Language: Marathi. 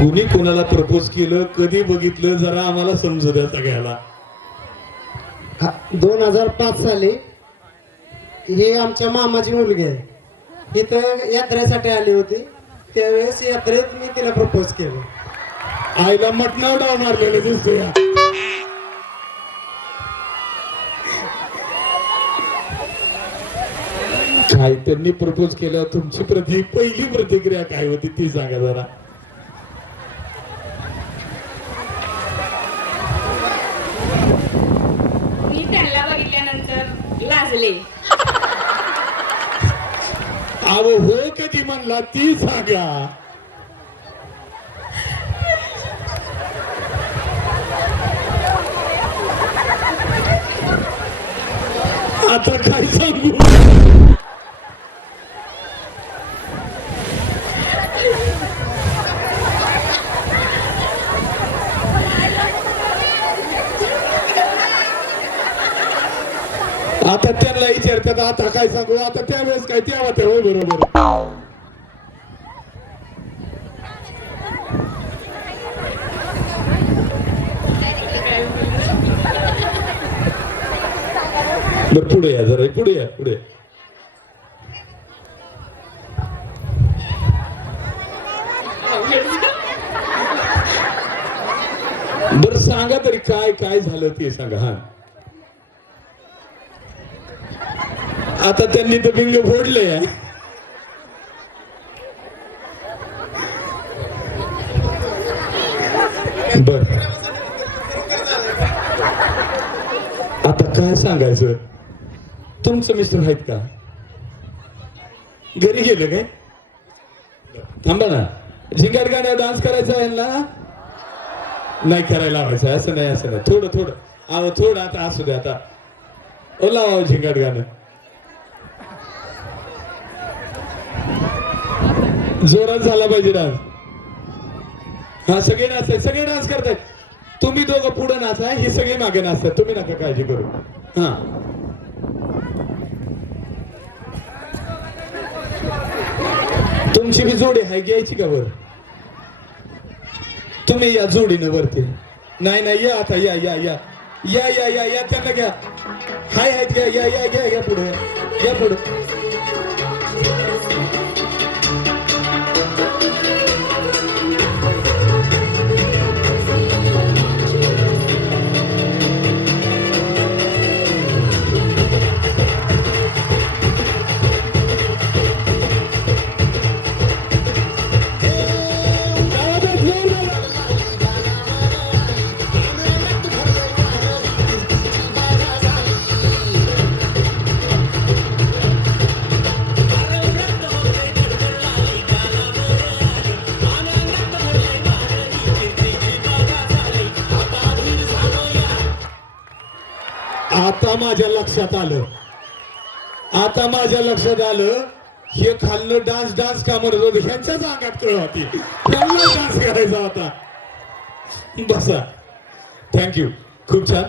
कुणी कोणाला प्रपोज केलं, कधी बघितलं, जरा आम्हाला समजू द्या सगळ्याला. 2005 साली ही आमच्या मामाची मुलगी आहे. इथं यात्रेसाठी आली होती. त्यावेळेस यात्रेत मी तिला प्रपोज केलं. आईला मटणावर डाव मारलेले दिसतो या. काय त्यांनी प्रपोज केल्यावर तुमची पहिली प्रतिक्रिया काय होती ती सांगा जरा. मी त्यांना बघितल्यानंतर लाजले. अहो हो कधी म्हणला ती सांगा. आता काय सांगू. आता त्यांना विचारतात आता काय सांगू. आता त्यावेळेस काय तेव्हा ते होय बरोबर. बर पुढे या जरा पुढे या पुढे. बर सांगा तरी काय काय झालं ते सांगा. हा आता त्यांनी तर बिंग फोडले. बर आता काय सांगायचं. तुमचं मिस्टर आहेत का, घरी गेले काय. थांबा ना, झिंगाट गाण्यावर डान्स करायचा आहे ना. नाही करायला लावायचं. असं नाही असं नाही. थोडं थोडं अहो थोडं आता असू द्या. आता ओला झिंगाट गाणं जोरात झाला पाहिजे डान्स. हा सगळे नाचताय, सगळे डान्स करतायत. तुम्ही दोघं पुढे नाचाय, हे सगळे मागे नाचतात. तुम्ही नका काळजी करू. हा तुमची बी जोडी आहे घ्यायची का वर. तुम्ही या जोडीनं वरती. नाही नाही या आता या या या या या या या त्यांना घ्या. हाय हाय घ्या या या घ्या घ्या पुढे या पुढे. आता माझ्या लक्षात आलं. आता माझ्या लक्षात आलं. हे खाल्लं डान्स डान्स का म्हणत होत. ह्यांच्याच अंगात कळ होती. त्यांना डान्स करायचा होता. बसा. थँक्यू. खूप छान.